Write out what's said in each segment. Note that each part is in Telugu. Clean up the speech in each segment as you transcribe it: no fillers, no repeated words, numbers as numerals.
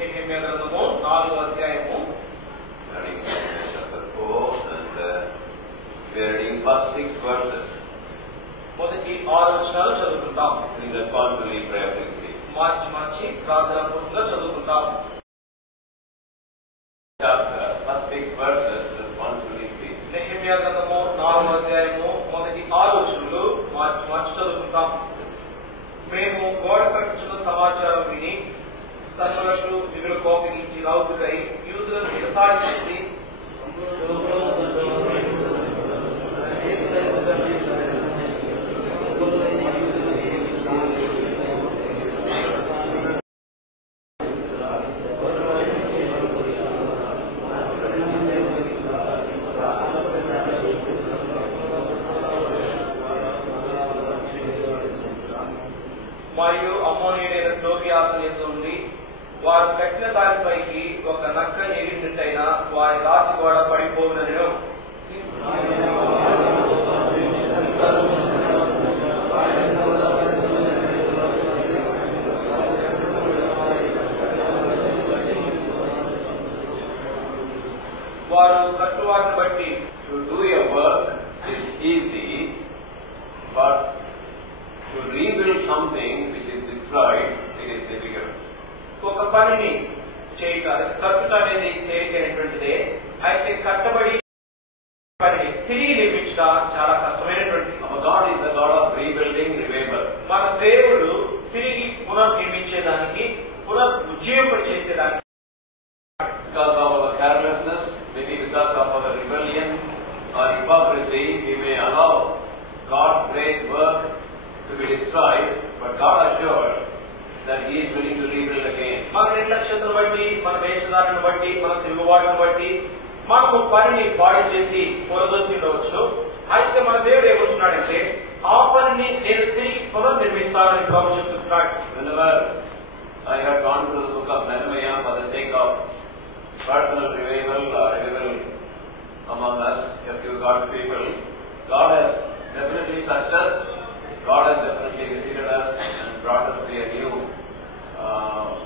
నెహెమ్యా గ్రంథము 4వ అధ్యాయము chapter 4 and we are reading first 6 verses. మొదటి 6 వచనాలు చదువుకుంటాం. In the constantly prayer మార్చి ప్రార్థనాపూర్వకంగా చదువుకుంటాం. chapter first 6 verses responsibly please. Nehemiah గ్రంథము 4వ అధ్యాయము మొదటి 6 వచనాలు మార్చి చదువుకుంటాం. మేము గోడ కట్టుచున్న సమాచారం విని సన్నులకు దిగులు కోపగించి రావుతుడై యూదులను ఎగతాళి చేసి మరియు అమ్మోనీయుడైన టోబియాసు యొద్ద నుండి వారు కట్టిన దానిపైకి ఒక నక్క ఎగిరినట్టయినా వారి రాతి గోడ పడిపోవునను వారు కట్టువారిని బట్టి To do your work is easy, but to rebuild something which is destroyed, it is difficult. ఒక పనిని చేయటానికి కట్టుట అనేది తేలికైనటువంటిదే. అయితే కట్టబడి పనిని తిరిగి నిర్మించడం చాలా కష్టమైనటువంటి. Our God is the God of rebuilding, revival. మన దేవుడు తిరిగి పునర్నిర్మించేదానికి పునరుజ్జీవింపచేసేదానికి Because of our carelessness, maybe because of our rebellion or hypocrisy, we may allow God's great work to be destroyed, but God assures that He is willing to rebuild again. మన నిర్లక్ష్యతను బట్టి, మన వేషధారణను బట్టి, మన తిరుగుబాటును బట్టి మనము పనిని పాడు చేసి పొరదోసి ఉండవచ్చు. అయితే మన దేవుడు ఏమవుతున్నాడంటే ఆ పనిని నేను తిరిగి పునర్నిర్మిస్తానని ప్రభు చెప్తున్నాడు. Whenever I have gone through the book of Nehemiah for the sake of personal revival or revival among us, a few God's people, God has definitely touched us. God has definitely visited us and brought us to a new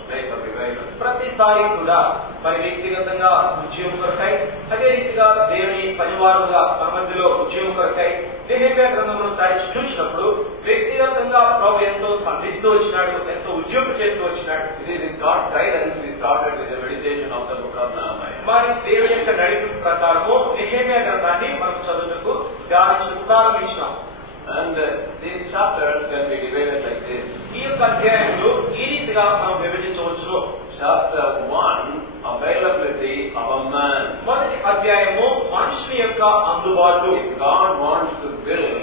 place of revival. ప్రతిసారి కూడా మరి వ్యక్తిగతంగా ఉద్యోగం కొరకై, అదే రీతిగా దేవుని పనివారుగా మన మధ్యలో ఉద్యోగం కొరకై నెహెమ్యా గ్రంథంలో దాన్ని చూసినప్పుడు వ్యక్తిగతంగా ప్రభు ఎంతో స్పందిస్తూ వచ్చినాడు, ఎంతో ఉద్యోగం చేస్తూ వచ్చినాడు. It is in God's guidance we started with the meditation of the book of Nehemiah. మరి దేవుని యొక్క నడిపింపు ప్రకారము నెహెమ్యా గ్రంథాన్ని మనం చదువుటకు ధ్యానించడానికి ప్రారంభించినాం. And these chapters can be divided like this. ఈ యొక్క అధ్యాయంలో ఈ రీతిగా మనం విభజించవచ్చు. Chapter 1, availability of a man. మొదటి అధ్యాయము మనుషుని యొక్క అందుబాటు. If God wants to build,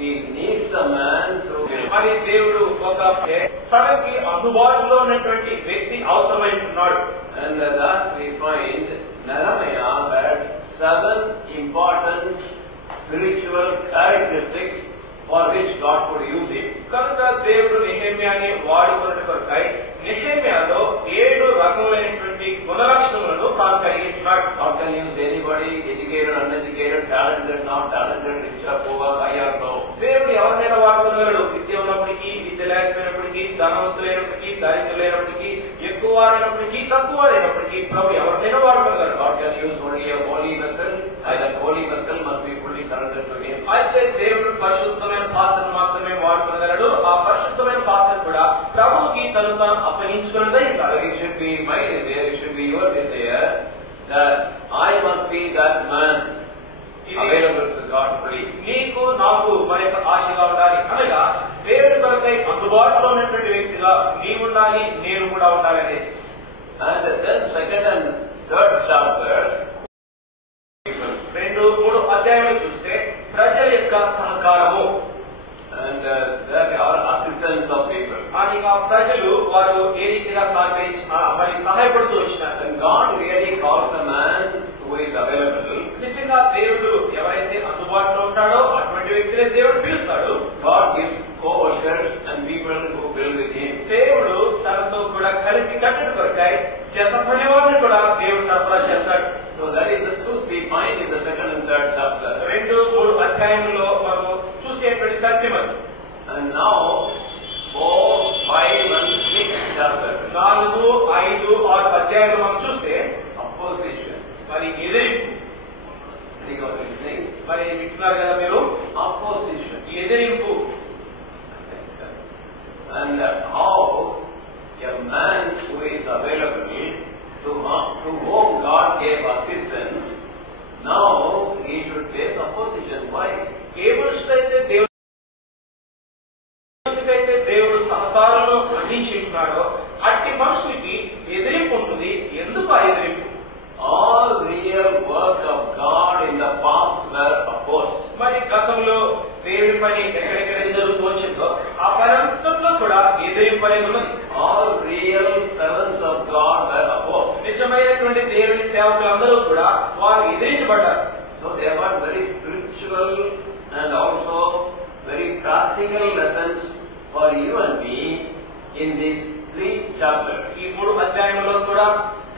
He needs a man to build. మరి దేవుడు ఒక తనకి అందుబాటులో ఉన్నటువంటి వ్యక్తి అవసరమైంటున్నాడు. And that we find Nehemiah had 7 important spiritual characteristics for which God could use him. కనుక దేవుడు నెహెమ్యాని వాడుకొనుట కొరకై నెహెమ్యాలో 7 రకములైనటువంటి గుణలక్షణములను తాను కలిగించున్నాడు. God can use anybody, educated, uneducated, talented, not talented, rich or poor, high or low. దేవుడు ఎవరినైనా వాడుకోగలడు. విద్య ఉన్నప్పటికీ, విద్య లేకపోయినప్పటికీ, ధనవంతులైనప్పటికీ, దరిద్రులైనప్పటికీ, ఎక్కువ వారైనప్పటికీ, తక్కువ వారైనప్పటికీ ప్రభు ఎవరినైనా వాడుకోగలడు. God can use only a holy vessel, and that holy vessel must be fully surrendered to Him. అయితే దేవుడు పరిశుద్ధమైన పాత్రను మాత్రమే వాడుకోగలడు. ఆ పరిశుద్ధమైన పాత్ర కూడా ప్రభువుకి తను తాను అప్పగించుకున్నదై ఉండాలి. It should be my desire, it should be your desire that I must be that man available to God fully. నీకు నాకు మన యొక్క ఆశగా ఉండాలి. అనగా దేవుడి కొరకై అందుబాటులో ఉన్నటువంటి వ్యక్తిగా నీవుండాలి, నేను కూడా ఉండాలి అనేది. And then second and third chapters, 2, 3 అధ్యాయాలు చూస్తే ప్రజల యొక్క సహకారము. and there are assistance of people. అనగా ప్రజలు వారు ఏ రీతిగా సహాయపడుతూ వచ్చినారు. And God really calls a man who is available. నిజంగా దేవుడు ఎవరైతే అందుబాటులో ఉంటాడో అటువంటి వ్యక్తినే దేవుడు పిలుస్తాడు. God gives co-workers and people who build with Him. దేవుడు తనతో కూడా కలిసి కట్టుట కొరకై జత పని వారిని కూడా దేవుడు సరఫరా చేస్తాడు. So that is the truth we find in the second and third chapter. 2, 3 అధ్యాయంలో మనం చూసేటువంటి సత్యం అది. And now 4, 5 and 6 chapter, 4, 5, 6 అధ్యాయాలు మనం చూస్తే opposition. మరి ఎదిరింపు. Think of listening. మరి వింటున్నారు కదా మీరు, Opposition. ఎదిరింపు. And how a man who is available to whom God gave assistance, now he should face opposition. Why? ఏ మనుషులైతే దేవుడు సహకారంలో అందించి ఉన్నాడో అట్టి మనుషులకి ఎదిరింపు ఉంటుంది. ఎందుకు ఆ ఎదిరింపు? All real work of God in the past were opposed. మరి గతంలో దేవుని పని ఎక్కడెక్కడ జరుగుతూ వచ్చిందో ఆ పరంతంలో కూడా ఎదిరింపు అనేది ఉన్నది. All real servants of God were opposed. నిజమైనటువంటి దేవుని సేవకులందరూ కూడా వారు ఎదిరించబడ్డారు. So they got very spiritual and also very practical lessons for you and me in these 3 chapters. ఈ 3 అధ్యాయంలో కూడా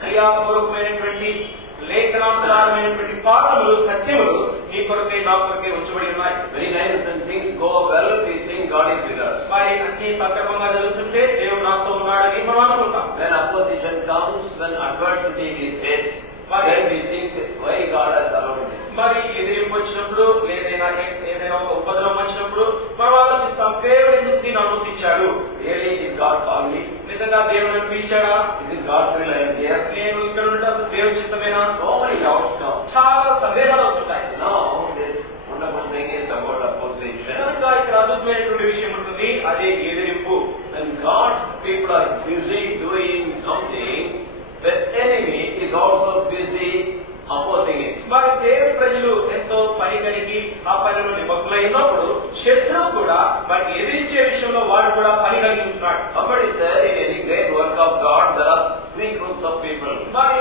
క్రియాపూర్వకమైనటువంటి లేఖనానుసారమైనటువంటి పాఠములు, సత్యములు నీ కొరకై నా కొరకై ఉంచబడి ఉన్నాయి. Many times when things go well, we think God is with us. మరి అన్ని సక్రమంగా జరుగుతుంటే దేవుడు నాతో ఉన్నాడని మనం అనుకుంటాం. When opposition comes, when adversity we face, then we think why God has allowed it. మరి ఎదిరింపు వచ్చినప్పుడు ఏదైనా ఒక ఉపద్రవం వచ్చినప్పుడు మనం ఆలోచిస్తాం, దేవుడు ఎందుకు దీన్ని అనుమతించాడు? Really, did God call me? నిజంగా దేవుడు పిలిచాడా? Is it God's will I am here? నేను ఇక్కడ ఉంటే అసలు దేవుడి చిత్తమేనా? So many doubts come. చాలా సందేహాలు వస్తుంటాయి. Now, this wonderful thing is about opposition. కనుక ఇక్కడ అద్భుతమైనటువంటి విషయం ఉంటుంది, అదే ఎదిరింపు. When God's people are busy doing something, the enemy is also busy opposing it. మరి దేవుని ప్రజలు ఎంతో పని కలిగి ఆ పనిలో నిమగ్నమైనప్పుడు శత్రువు కూడా మరి ఎదిరించే విషయంలో వాడు కూడా పని కలిగి ఉంటున్నాడు. Somebody said in any great work of God there are 3 groups of people. మరి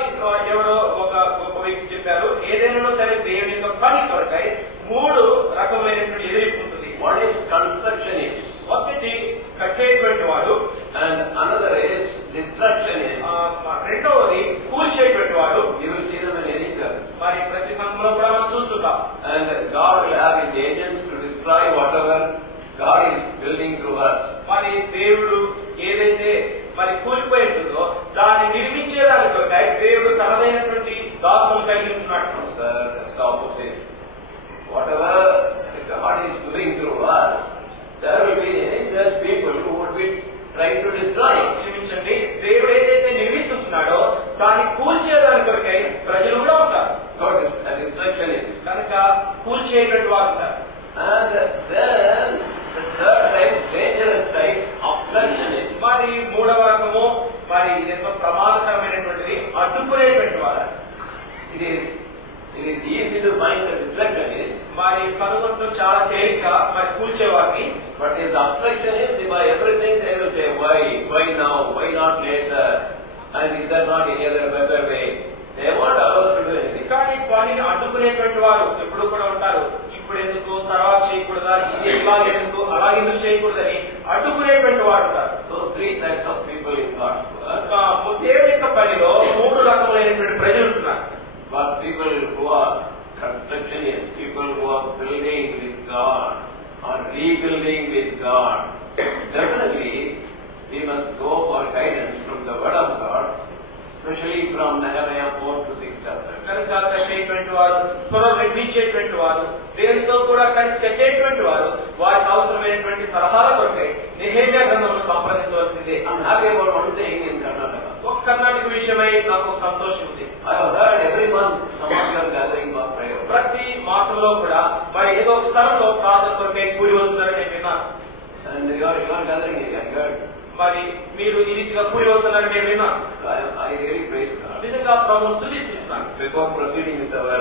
ఎవరో ఒక గొప్ప వ్యక్తి చెప్పారు, ఏదైనా సరే దేవుని యొక్క పని కొరకై 3 రకమైనటువంటి ఎదిరింపు ఉంటుంది. One is constructionist, ఒకటి కట్టేటువంటి వాడు, and another is destructionist. రెండవది కూల్చేటువంటి వాడు. You will see them in any church. మరి ప్రతి సంఘంలో కూడా మనం చూస్తుంటాం. And God will have His agents to destroy whatever God is building through us. మరి దేవుడు ఏదైతే మరి కూలిపోయి ఉంటుందో దాన్ని నిర్మించేదాని కొరకై దేవుడు తనదైనటువంటి దాసులను కలిగి ఉంటున్నాడు. Sir, that's the opposite. Whatever God is doing through us, there will be any such people who would be trying to destroy. క్షమించండి, దేవుడు ఏదైతే నిర్మిస్తున్నాడో దాన్ని కూల్చేదాని కొరకై ప్రజలు కూడా ఉంటారు. So destruction is. కనుక కూల్చేటువంటి వారు ఉంటారు. And then the third type, dangerous type, obstructionist. మరి 3వ రకము, మరి ఇది ఎంతో ప్రమాదకరమైనటువంటిది, అడ్డుకునేటువంటి వారు. It is easy to find the destructionist. మరి కనుగొనడం చాలా తేలిక మరి కూల్చేవారిని. But his obstructionist, by everything they will say, why now, why not later, and is there not any other better way? They won't allow us to do anything. కానీ పనిని అడ్డుకునేటువంటి వారు ఎప్పుడు కూడా ఉంటారు. ఇప్పుడు ఎందుకు, తర్వాత చేయకూడదా, ఇది ఇలాగెందుకు, అలాగెందుకు చేయకూడదని అడ్డుకునేటువంటి వారు ఉంటారు. So 3 types of people in God's work. దేవుని యొక్క పనిలో 3 రకములైనటువంటి ప్రజలు ఉంటున్నారు. But people who are constructionists, people who are building with God, or rebuilding with God, definitely we must go for guidance from the Word of God, especially from Nehemiah 4 to 6 chapters. కనుక కట్టేటువంటి వారు, పునర్నిర్మించేటువంటి వారు, దేవునితో కూడా కలిసి కట్టేటువంటి వారు, వారికి అవసరమైనటువంటి సలహాల కొరకై నెహెమ్యా గ్రంథంలో సంప్రదించవలసిందే. I'm happy about one thing in Karnataka. ఒక కర్ణాటక విషయమై నాకు సంతోషం ఉంది. I have heard every month some of you are gathering for prayer. ప్రతి మాసంలో కూడా మరి ఏదో ఒక స్థలంలో ప్రార్థన కొరకై కూడి వస్తున్నారని నేను విన్నాను. And you are gathering here, I heard. మరి మీరు ఈ రీతిగా కూడి వస్తున్నారని నేను విన్నాను. I really praise God. నిజంగా ప్రభువును స్తుతిస్తున్నాను. Before proceeding with our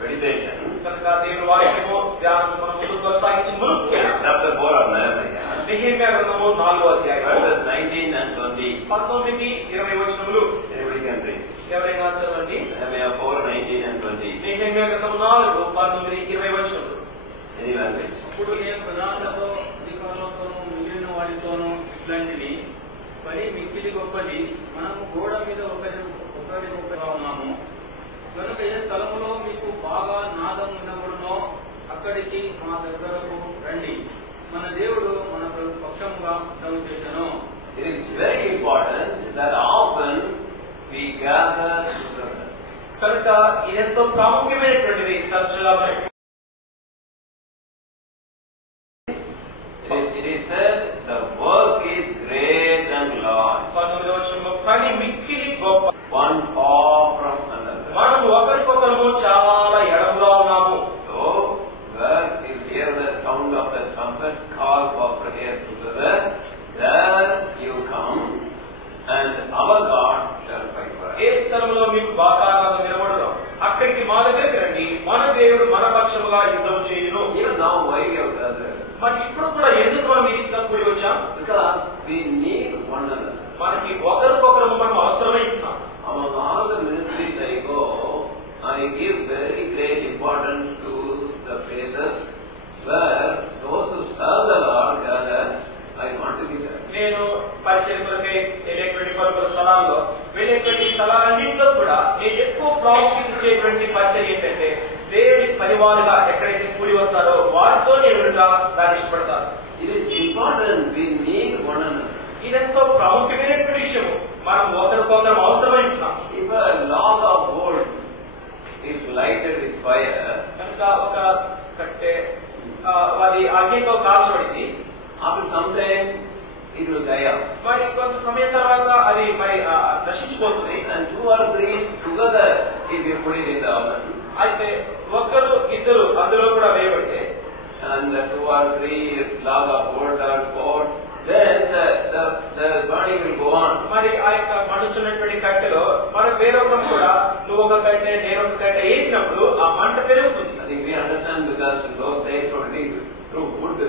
meditation, కనుక దేవుని వాక్యము ధ్యానం మనం ముందుకు కొనసాగించి మునుపు chapter 4 of Nehemiah, నెహెమ్యా గ్రంథము 4వ అధ్యాయం verses 19 and 20. 19, 20 వచనములు Everybody can read. ఎవరైనా చదవండి. Nehemiah 4, 19 and 20. నెహెమ్యా గ్రంథము 4, 19, 20 వచనములు. Any language. ఇప్పుడు నేను ప్రధానులతో అధికారులతోనూ మిగిలిన వాడితోనూ ఇట్లాంటిది పని మిక్కిలి గొప్పది, మనము గోడ మీద ఒకరికొకరిగా ఉన్నాము కనుక ఏ స్థలములో మీకు బాగా నాదం ఉన్నప్పుడునో అక్కడికి మా దగ్గరకు రండి, మన దేవుడు మన పక్షంగా శ్రమ చేశాను. It is very important that often we gather together. కనుక ఇదెంతో ప్రాముఖ్యమైనటువంటిది. తరచుగా it is said the work is great and large. 19వ వచనంలో పని మిక్కిలి గొప్ప, One far from another. మనం ఒకరికొకరు చాలా ఎడముగా ఉన్నాము. So, where is here the sound of the trumpet call for prayer together, there you come and our God shall fight for us. ఏ స్థలంలో మీకు బాకారాలు వినబడును, అక్కడికి మా దగ్గరికి రండి, మన దేవుడు మన పక్షముగా యుద్ధం చేయును. Even now why we have gathered? మరి ఇప్పుడు కూడా ఎందుకు మనం ఇంకా కూడి వచ్చాం? Because we need one another. మనకి ఒకరికొకరు మనం అవసరమైంటున్నాం. Among all the ministries I go, I give very great importance to the places where those who serve the Lord gather. I want to be there. నేను పరిచయం కొరకై వెళ్ళేటువంటి పలువురు స్థలాల్లో వెళ్ళేటువంటి స్థలాలన్నింటిలో కూడా నేను ఎక్కువ ప్రాముఖ్యత ఇచ్చేటువంటి పరిచయం ఏంటంటే దేవుడి పరివారుగా ఎక్కడైతే కూడి వస్తారో వారితో నేను దాన్ని ఇష్టపడతాను. It is important we need one another. ఇదెంతో ప్రాముఖ్యమైనటువంటి విషయము. మనం ఒకరికొకరు అవసరమైంటున్నాం. If a log of wood is lighted with fire, కనుక ఒక కట్టె అది అగ్నితో కాల్చబడింది. after some time it will die out. మరి కొంత సమయం తర్వాత అది మరి నశించిపోతుంది. And 2 or 3 together, if you put it in the oven, అయితే ఒకరు ఇద్దరు అందులో కూడా వేయబడితే, and the 2 or 3 log of wood are poured, then the burning will go on. మరి ఆ యొక్క మండుచున్నటువంటి కట్టెలో మన వేరొకరు కూడా నువ్వు ఒక కట్టె నేను ఒక కట్టె వేసినప్పుడు ఆ మంట పెరుగుతుంది. I think we understand because in those days only through wood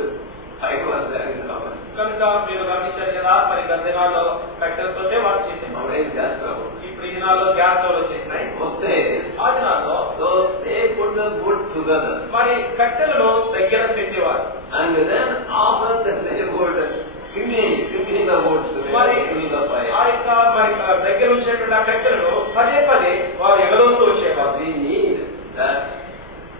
I was there in the oven. కనుక మీరు గమనించారు కదా, మరి గద్దెనాల్లో కట్టెలతోనే వాళ్ళు చేసేవారు. Nowadays gas stove. ఇప్పుడు ఈ దినాల్లో గ్యాస్ స్టవ్ వచ్చేసినాయి. Those days, ఆ దినాల్లో so they put the wood together. మరి కట్టెలను దగ్గర పెట్టేవారు. And then often they would kindling the woods, మరి kindling the fire. ఆ యొక్క మరి దగ్గర ఉంచినటువంటి ఆ కట్టెలను పదే పదే వారు ఎగదోస్తూ వచ్చేవారు. We need that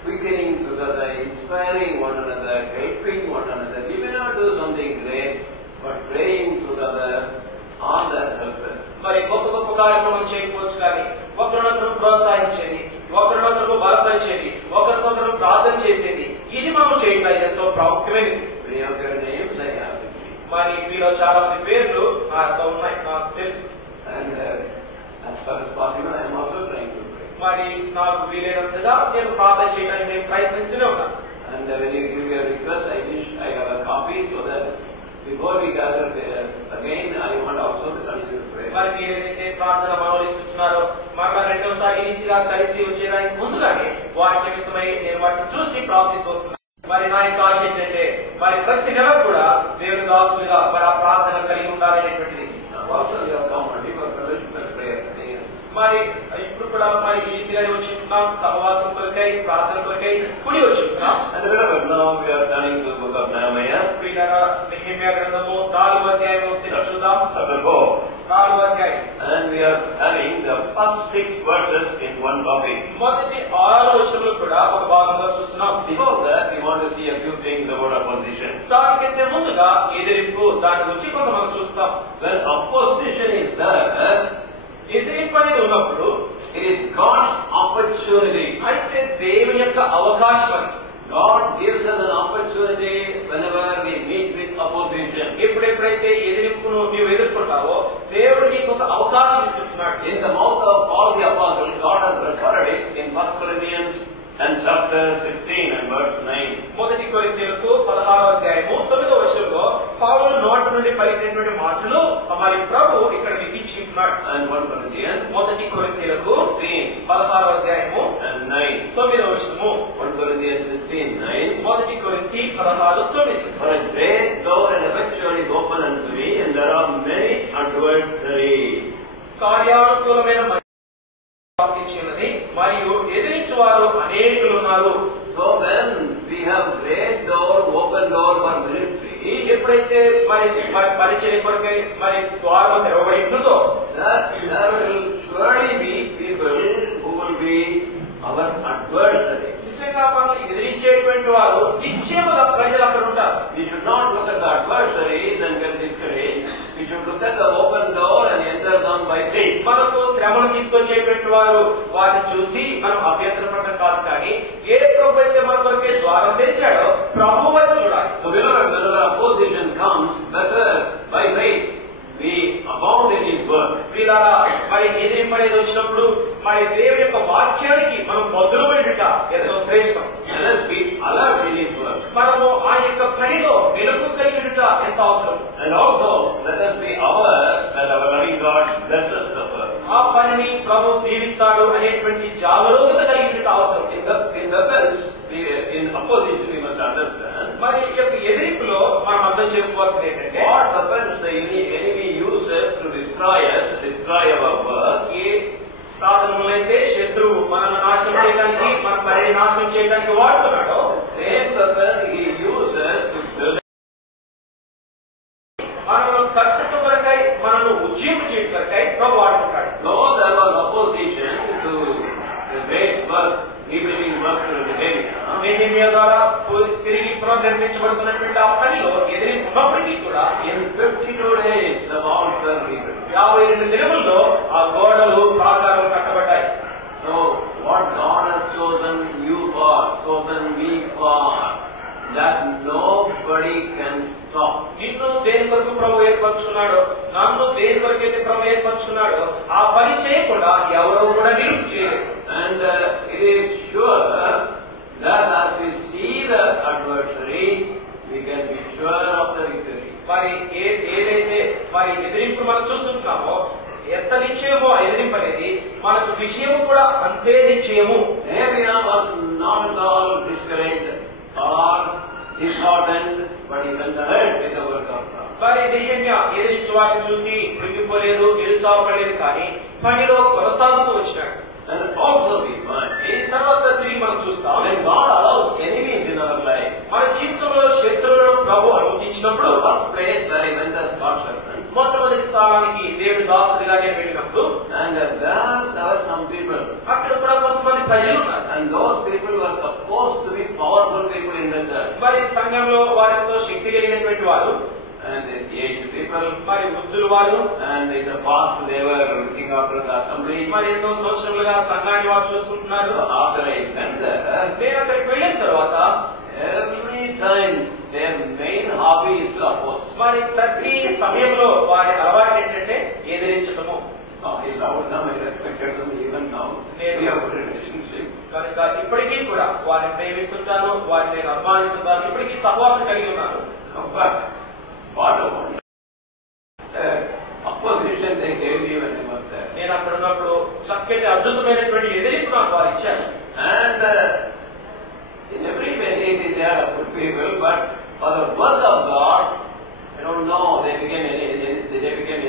quickening together, inspiring one another, helping one another. We may not do something great, but praying together, all that helps us. మరి గొప్ప గొప్ప కార్యక్రమాలు చేయకపోవచ్చు కానీ ఒకరినొకరు ప్రోత్సహించేది, ఒకరినొకరు బలపరిచేది, ఒకరినొకరు ప్రార్థన చేసేది, ఇది మనం చేయడం ఎంతో ప్రాముఖ్యమైనది. Many of your names I have with me. మరి మీలో చాలా మంది పేర్లు నాతో ఉన్నాయి, నాకు తెలుసు. And as far as possible, I am also trying to pray. మరి నాకు వీలైనంతగా నేను ప్రార్థన చేయడానికి నేను ప్రయత్నిస్తూనే ఉన్నాను. And when you give your request, I wish I have a copy so that before we gather again, I want also to continue to pray. మరి మీరు ఏదైతే ప్రార్థన మనోలిస్తున్నారో మరలా రెండోసారి ఇంటిగా కలిసి వచ్చేదానికి ముందుగానే వాటి నిమిత్తమై నేను వాటిని చూసి ప్రార్థిస్తూ వస్తున్నాను. మరి నా యొక్క ఆశ ఏంటంటే మరి ప్రతి నెల కూడా దేవుని దాసులుగా మరి ఆ ప్రార్థన కలిగి ఉండాలనేటువంటిది. Also, you have come only for fellowship and prayer. మరి ఇప్పుడు కూడా మరి ఈ రీతిగా వచ్చింటున్నాం, సహవాసం కొరకై ప్రార్థన కొరకై కూడి వచ్చింటున్నాం. And remember, now we are turning to the book of Nehemiah. ప్రియులారా, నెహెమ్యా గ్రంథము 4వ అధ్యాయం చూద్దాం. Chapter 4. 4వ అధ్యాయం. And we are having the first 6 verses in one topic. మొదటి 6 వచనములు కూడా ఒక భాగంగా చూస్తున్నాం. Before that, we want to see a few things about opposition. దానికంటే ముందుగా ఎదిరింపు, దాని గురించి కొంత మనం చూస్తాం. When opposition is there, ఎదిరింపు అనేది ఉన్నప్పుడు it is God's opportunity. అయితే దేవుని యొక్క అవకాశం అది. God gives us an opportunity whenever we meet with opposition. ఎప్పుడెప్పుడైతే ఎదిరింపును నీవు ఎదుర్కొంటావో దేవుడు నీకు ఒక అవకాశం ఇస్తున్నాడు. In the mouth of Paul the Apostle, God has recorded it in 1 Corinthians and chapter 16 and verse 9. మొదటి కొరింథీయులకు 16వ అధ్యాయము 9వ వచనంలో పౌలు నోటి నుండి పలికినటువంటి మాటలు మరి ప్రభు ఇక్కడ లిఖించుకున్నాడు. And 1 Corinthians మొదటి కొరింథీయులకు 16 16వ అధ్యాయము and 9. 9వ వచనము. 1 Corinthians 16, 9. మొదటి కొరింథీ 16:9. For a great door and effectual is open unto me, and there are many adversaries. కార్యానుకూలమైన ప్రార్థించినది మరియు ఎదిరించువారు అనేకులు ఉన్నారు. So when we have great door, open door for ministry, ఎప్పుడైతే మరి పరిచయం కొరకై మరి ద్వారం తెరవబడి ఉంటుందో there will surely be people who will be our adversaries. నిజంగా మనం ఎదిరించే విడిచేటువంటి వారు నిశ్చయముగా ప్రజలు అక్కడ ఉంటారు. We should not look at the adversaries and get discouraged. We should look at the open door and enter them by faith. మనకు శ్రమను తీసుకొచ్చేటువంటి వారు వారిని చూసి మనం అభ్యంతరపడడం కాదు, కానీ ఏ ప్రభు అయితే మన కొరకే ద్వారం తెరిచాడో ప్రభు వైపు చూడాలి. So whenever opposition comes, better by faith we abound in His word. వీళ్ళారా మరి ఎదిరింపనేది వచ్చినప్పుడు మరి దేవుని యొక్క వాక్యానికి మనం బదులుపడుట ఎంతో శ్రేష్టం. Let us be alert in His word. మనము ఆ యొక్క పనిలో వెలుగు కలిగిట ఎంత అవసరం. And also let us be aware that our loving God blesses the word. ఆ పనిని ప్రభు దీవిస్తాడు అనేటువంటి జాగరూకత కలిగిట అవసరం. In weapons, in opposition we must understand. మరి ఈ యొక్క ఎదిరింపులో మనం అర్థం చేసుకోవాల్సింది ఏంటంటే What weapons the enemy uses to destroy us, destroy our work. ఏ సాధనములైతే శత్రువు మనల్ని నాశనం చేయడానికి, మన పనిని నాశనం చేయడానికి వాడుతున్నాడో Same weapon he uses to build. మనల్ని కట్టుట కొరకై, మనల్ని ఉజ్జీవం చేయడం కొరకై ప్రభు వాడుకుంటాడు. No, there was opposition to the great work, rebuilding work to Nehemiah. Nehemiah ద్వారా తిరిగి పునర్నిర్మించబడుతున్నటువంటి ఆ పనిలో ఎదిరింపు ఉన్నప్పటికీ కూడా In 52 days the walls were rebuilt. 52 దినముల్లో ఆ గోడలు ప్రాకారాలు కట్టబడ్డాయి. So what God has chosen you for, chosen me for, that nobody can stop. నిన్ను దేని కొరకు ప్రభు ఏర్పరచుకున్నాడో, నన్ను దేని కొరకైతే ప్రభు ఏర్పరచుకున్నాడో ఆ పని చేయకుండా ఎవరో కూడా నిలుపు చేయలేదు. And it is sure that as we see the adversary, we can be sure of the victory. మరి ఏదైతే మరి ఎదిరింపు మనం చూస్తున్నామో ఎంత నిశ్చయమో ఆ ఎదిరింపు అనేది మనకు విషయము కూడా అంతే నిశ్చయము. Nehemiah was not at all discouraged or disheartened, but he went ahead with the work of God. మరి నెహెమ్యా ఎదిరించు వారిని చూసి కృంగిపోలేదు, నిరుత్సాహపడలేదు, కానీ పనిలో కొనసాగుతూ వచ్చినాడు. And also we find తర్వాత తిరిగి మనం చూస్తాం, when God allows enemies in our life, మన జీవితంలో శత్రువులను ప్రభు అనుమతించినప్పుడు the first place where he went as God's servant, మొట్టమొదటి స్థానానికి దేవుడి దాసుడిగా నేను వెళ్ళినప్పుడు and there are some people, అక్కడ కూడా కొంతమంది ప్రజలు ఉన్నారు. and those people were supposed to be powerful people in the church. మరి సంఘంలో వారితో శక్తి కలిగినటువంటి వారు, And the aged people, మరి వృద్ధులు వారు, and in the past they were looking after the assembly. మరి ఎన్నో సంవత్సరాలుగా సంఘాన్ని వారు చూసుకుంటున్నారు. So after I went there, నేను అక్కడికి వెళ్ళిన తర్వాత every time their main hobby is to oppose. మరి ప్రతి సమయంలో వారి అలవాటు ఏంటంటే ఎదిరించటము. I loved them, I respected them, even now we have a relationship. కనుక ఇప్పటికీ కూడా వారిని ప్రేమిస్తుంటాను, వారిని నేను అభిమానిస్తుంటాను, ఇప్పటికీ సహవాసం కలిగి ఉన్నాను. But what about opposition they gave me when I was there? నేను అక్కడ ఉన్నప్పుడు చక్కటి అద్భుతమైనటువంటి ఎదిరింపు నాకు వారు ఇచ్చారు. And in every way they are good people, but for the work of God, I don't know, they became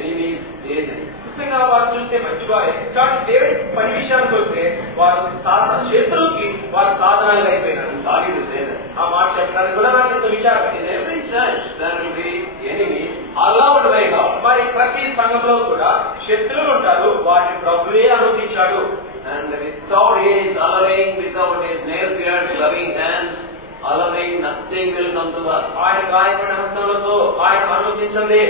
enemies, agents. సుఖంగా వారు చూస్తే మంచివారే, కానీ దేవుడి పని విషయానికి వస్తే వారు సాధన చేతులకి వారి సాధనాలు అయిపోయినారు. Sorry to say that. ఆ మాట చెప్పడానికి కూడా నాకు ఎంతో విచారం. In every church there will be enemies allowed by God. మరి ప్రతి సంఘంలో కూడా శత్రువులు ఉంటారు, వారిని ప్రభువే అనుమతించాడు. And without his allowing, without his nail-pierced loving hands, allowing, nothing will come to us. ఆయన గాయపడిన హస్తములతో ఆయన అనుమతించండి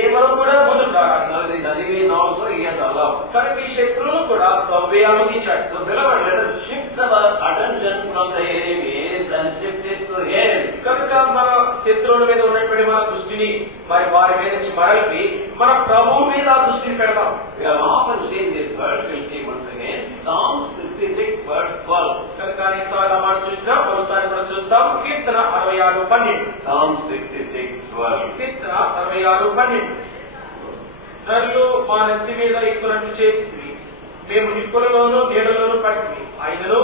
ఎవరు కూడా ముందుకు రావాలి. So the enemies also he has allowed. కానీ మీ శత్రువులు కూడా ప్రభువే అనుమతించాడు. So beloved, let us shift our attention from the enemies and shift it to him. కనుక మన శత్రువుల మీద ఉన్నటువంటి మన దృష్టిని మరి వారి మీద నుంచి మరల్పి మన ప్రభువు మీద ఆ దృష్టిని పెడతాం. We have often seen this verse, we'll see once again, Psalm 66 verse 12. కనుక ఈసారి మాట చూసినా ఒకసారి కూడా చూస్తాం. కీర్తన 66:12. Psalm 66:12. కీర్తన 66:12. నరులు మా నెత్తి మీద ఎక్కునట్లు చేసింది, మేము నిప్పులలోను నీడలోను పట్టి ఆయనను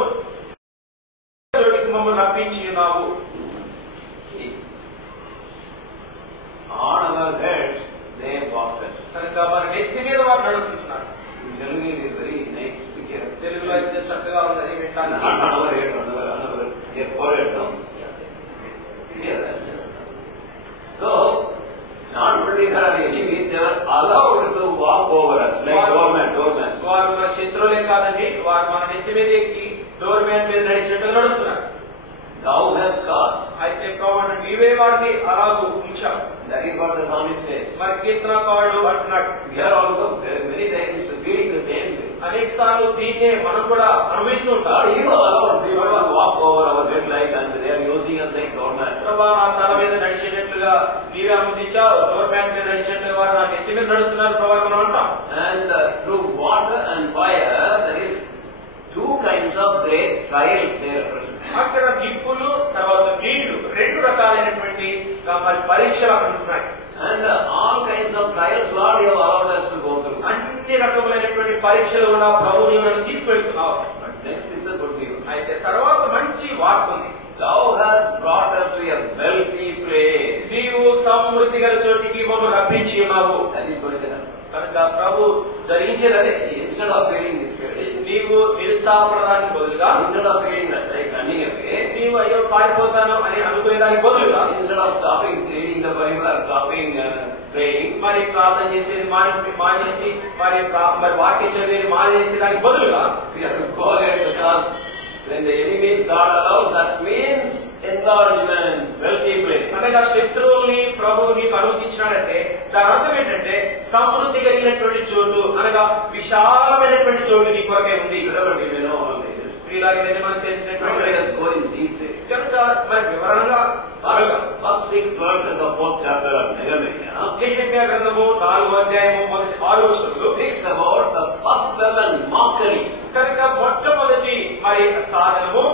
చోటికి మమ్మల్ని రప్పించి ఉన్నావు. On our heads, they walk us. కనుక మన నెత్తి మీద వారు నడుస్తుంటున్నారు. In Telugu it is very nice to hear. తెలుగులో అయితే చక్కగా ఉందని వింటానికి. On our head, on our head, forehead, no? Hear that. So, not only that the enemies, they were allowed to walk over us like doorman. వారు మన శత్రువులే కాదండి, వారు మన నెత్తి మీద ఎక్కి డోర్ మ్యాన్ మీద నడిచినట్టు నడుస్తున్నారు. Thou hast cast. అయితే ప్రభువు నీవే వారిని అలాగూ ఉంచావు. That is what the psalmist says. మరి కీర్తనకారుడు అంటున్నాడు. We are also many times feeling the same way. అనేక సార్లు దీన్నే మనం కూడా అనుభవిస్తూ ఉంటాం. You alone, people walk over our head like and they are using us like doormat. ప్రభా నా తల మీద నడిచేటట్లుగా నీవే అనుమతించావు. డోర్ మ్యాట్ మీద నడిచేటట్లుగా వారు నా నెత్తి మీద నడుస్తున్నారు ప్రభా మనం అంటాం. And through water and fire, there is two kinds of great trials there. అక్కడ నిప్పులు తర్వాత నీళ్లు రెండు రకాలైనటువంటి మరి పరీక్షలు అక్కడ ఉన్నాయి. And all kinds of trials, Lord, you have allowed us to go through. అన్ని రకములైనటువంటి పరీక్షలు కూడా ప్రభువు నీవు తీసుకెళ్తున్నావు. But next is the good news. అయితే తర్వాత మంచి వార్త ఉంది. Thou hast brought us to a wealthy place. నీవు సమృద్ధి గల చోటికి మమ్మల్ని రప్పించి ఉన్నావు. That is going to happen. కనుక ప్రభు జరిగించేది అదే. Instead of feeling discouraged, నీవు నిరుత్సాహపడడానికి బదులుగా, instead of feeling like running away, నీవు అయ్యో పారిపోతాను అని అనుకునేదానికి బదులుగా, instead of stopping reading the Bible or stopping praying, మరి ప్రార్థన చేసేది మానేసి మరి వాక్యం చదివేది మానేసి దానికి బదులుగా we have to go ahead because when the enemies God allows, that means enlargement, wealthy place. అనగా శత్రువుల్ని ప్రభువు నీకు అనుమతించినాడంటే దాని అర్థం ఏంటంటే సమృద్ధి కలిగినటువంటి చోటు అనగా విశాలమైనటువంటి చోటు నీ కొరకే ఉంది. ఇలాగే మనకు తెలిసినటువంటి కనుక మరి వివరంగా first 6 verses of 4th chapter of Nehemiah, Nehemiah గ్రంథము 4వ అధ్యాయము మొదటి 6 వచనములు speaks about the first level mockery. కనుక మొట్టమొదటి మరి సాధనము